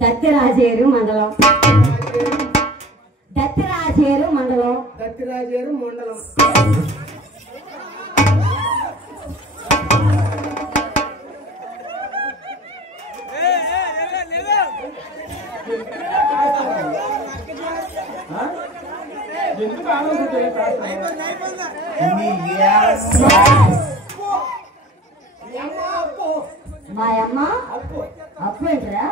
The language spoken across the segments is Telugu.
దత్తిరాజేరు మండలం దత్తిరాజేరు మండలం దత్తిరాజేరు మండలం ఎందుకు మా అమ్మ అప్పు ఏంటరా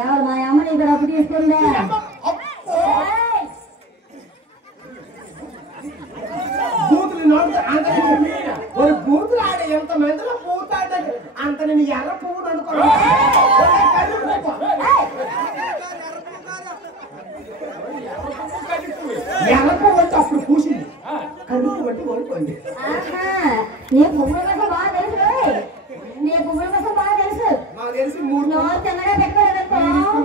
ఎవరు మా అమ్మని ఇక్కడ అప్పు తీసుకుందా బూతులు ఆడే ఎంత మందిలో పూతాడు అంత నేను ఎర్ర పువ్వును అనుకో ఎర్ర పువ్వు అంటే అప్పుడు పూసింది కరుపు బట్టి ఓడిపోయింది నీ పువ్వుల కోసం బాగా తెలుసు నీ పువ్వుల కోసం బాగా తెలుసు నాకు తెలిసి మూడు తెల్లగా పెట్టుకోలేదనుకో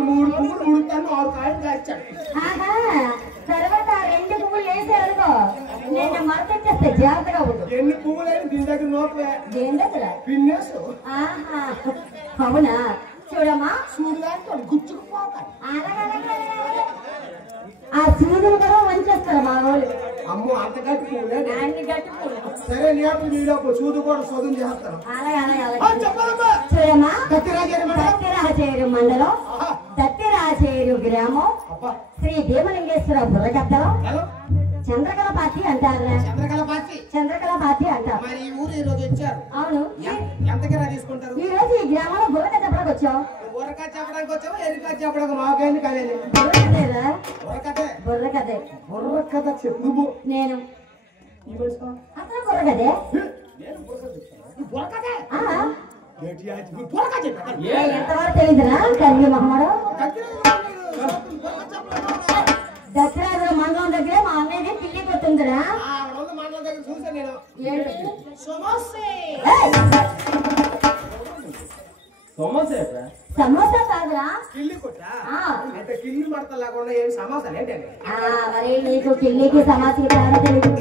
3 పువ్వులు ముడుతాను 6 కాయలు కాచాడు తర్వాత 2 పువ్వులు వేసేవనుకో నేను మరకొచ్చేస్తా జాగ్రత్తగా ఉండు ఎన్ని పువ్వులైనా దీని దగ్గర నోపే దేని దగ్గర పిన్నేసు అవునా చూడమ్మా చూడలేక గుచ్చుకుపోతాయి ఆ సూదులు కూడా వంచేస్తారు మా వాళ్ళు అమ్మో అంత గట్టి పువ్వులే అన్ని గట్టి పువ్వులు సరే నేపు నీలోపు చూదు కూడా చదువు చేస్తాను చూడమ్మా దత్తిరాజేరు మండలం దత్తిరాజేరు గ్రామం శ్రీ భీమలింగేశ్వర బుర్రకథలో చంద్రకళ పార్టీ అంటారు చంద్రకళ పార్టీ అంటారు మరి ఈ ఊరు ఈ రోజు వచ్చారు అవును ఎంతకరా తీసుకుంటారు ఈ రోజు ఈ గ్రామంలో బుర్రకథ చెప్పడానికి వచ్చావు బుర్రకథ చెప్పడానికి వచ్చావా ఎరికథ చెప్పడానికి మాకేంది కదేది బుర్రకథే బుర్రకథ చెప్పు నువ్వు నేను అసలు బుర్రకథే ఎంతవరకు తెలియదురా కల్వి మహమ్మడు దసరా మండలం దగ్గర మా అన్నయ్య పిల్లి కొట్టుందిరా సమోసా కాదురా కిల్లి కొట్టా అంటే కిల్లి మడత లేకుండా ఏం సమోసాలు ఏంటండి మరి నీకు కిల్లికి సమాధికి తేడా తెలియదు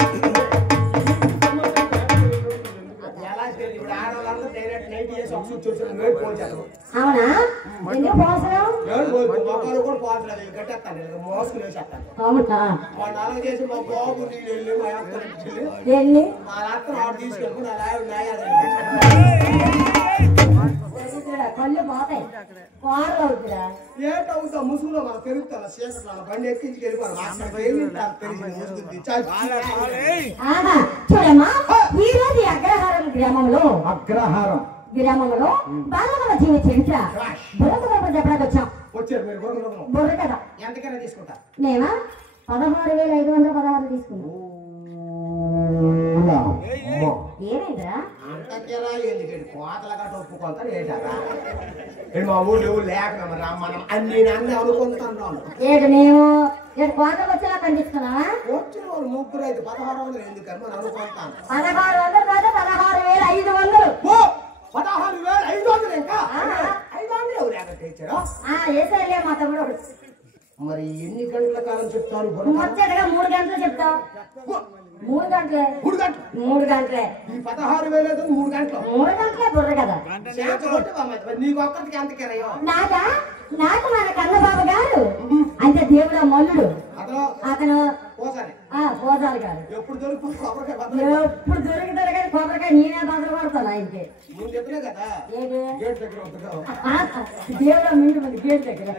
అవునా ఎందుకు పోసరం అవునా చేసి మా బాబు ఎన్ని మా అత్త తీసుకెళ్ళి కళ్ళు పోతాయి కూరలు అవుతురా ఏటవుతా ముసుగులో మనం తిరుగుతాను శేషం బండి ఎక్కించి చూడమ్మా ఈ రోజు అగ్రహారం గ్రామంలో బాలమల జీవి చరిత్ర బుర్ర చెప్పడానికి వచ్చాం. వచ్చారు మీరు బుర్ర కదా ఎంతకైనా తీసుకుంటా నేనా 16,516 తీసుకున్నా. ఏమైందిరా అంతకేలా ఎందుకండి కోతల గట్ట ఒప్పుకుంటారు ఏంటారా మా ఊళ్ళో లేక మనం అన్ని అనుకుంటున్నాను. ఏడు మేము ఏడు కోతలు వచ్చేలా ఖండిస్తున్నావా? వచ్చిన వాళ్ళు ముగ్గురు అయితే 1600 ఎందుకని మనం అనుకుంటాను. 1600 కాదు 16,500. 16,500 ఇంకా 500 లేక తెచ్చారా? వేసారులే మా తమ్ముడు. మరి ఎన్ని గంటల కాలం చెప్తారు? ముచ్చటగా 3 గంటలు చెప్తావు. 3 గంటలే. 3 గంటలే. ఈ 16,000 3 గంటలు. 3 గంటలే బుర్ర కదా. నీకు ఒక్కరికి ఎంతకేరయ్యో? నాకు మన కన్నబాబు గారు అంటే దేవుడు మల్లుడు అతను పోసాలి గారు. ఎప్పుడు దొరుకుతారు కానీ కొబ్బరికాయ నేనే బదులు పడతాను ఆయనకి. దేవుడు ముందు మంది గేట్ దగ్గర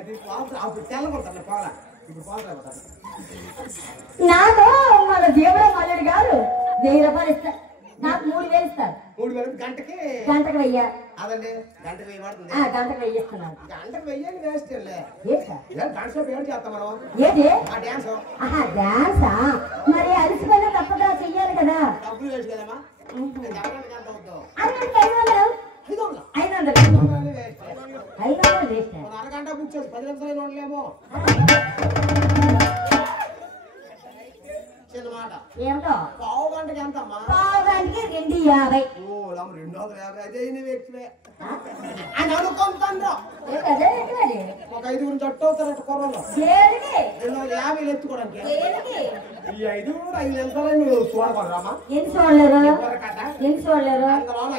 నాకు మన దేవుడు మల్లుడు గారు 1000 రూపాయలు ఇస్తారు. నాకు 3,000 ఇస్తారు. 3,000 గంటకి 1000. అదండి గంటకి 1000 పడుతుంది. గంటకి 1000 ఇస్తున్నాను. గంటకి 1000 వేస్ట్ చేస్తాం మనం. ఏంటి డాన్స్ డాన్సా? మరి అలసిపోయినా తప్పదా చెయ్యాలి కదా. డబ్బులు వేస్ట్ కదమ్మా. 500 వేస్ట్. అరగంట బుక్ చేసి 10 నిమిషాలు చూడలేమో. చిన్నమాట ఏమిటో పావు గంటకి ఎంతమ్మా? పావు గంటకి 250. 250 అదే వ్యక్తివే అని అనుకుంటాను. ఒక 5 జట్టు అవుతారట కొరలో 250 ఎత్తుకోవడానికి. ఈ 5 నిమిషాలు చూడకూడదామా? ఎన్ని చూడలేరు?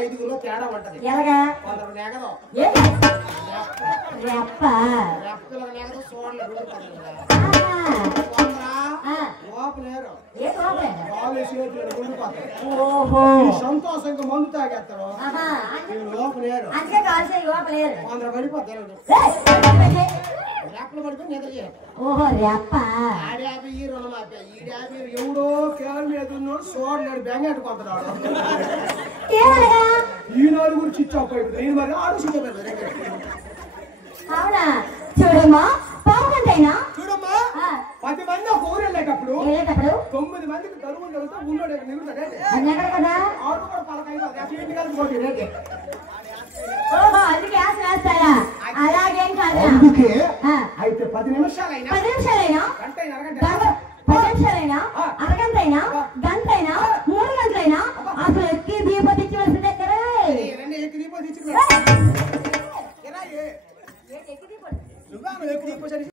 5 తేడా ఉంటది. ఎలాగా? కొందరు నెగదు రెప్ప నెగదు చూడలేదు. సంతోషంగా మందు తాగేస్తారు. అందుకే కాల్చేది లోపలేరు. కొందరు పడిపోతారు. రెప్పలు పడుకుని నిద్ర చేయరు. ఓహో రెప్ప. ఆడాపి ఈ రుణమాపి ఈడాపి ఎవడో కేవలం మీద ఉన్నాడు చూడలేడు బెంగెట్టుకుంటున్నాడు. ఈ 4 చిచ్చపోయింది. నేను మరి ఆడు చిచ్చపోయింది. అవునా? చూడమ్మా పావు గంటైనా చూడమ్మా 10 మంది ఒక ఊరు వెళ్ళేటప్పుడు 9 మందికి తరువు వెళ్తే ఊళ్ళో నిలుగుతాడే కదా. ఆడు కూడా పలకైనా ఓహో అందుకే ఆశ వేస్తారా? అలాగేం కాదు. అయితే 10 నిమిషాలైనా 10 నిమిషాలైనా అరగంటైనా గంటైనా 3 గంటలైనా అసలు ఎక్కి దీపం తెచ్చివలసిందే కదా. ఎక్కి దీపం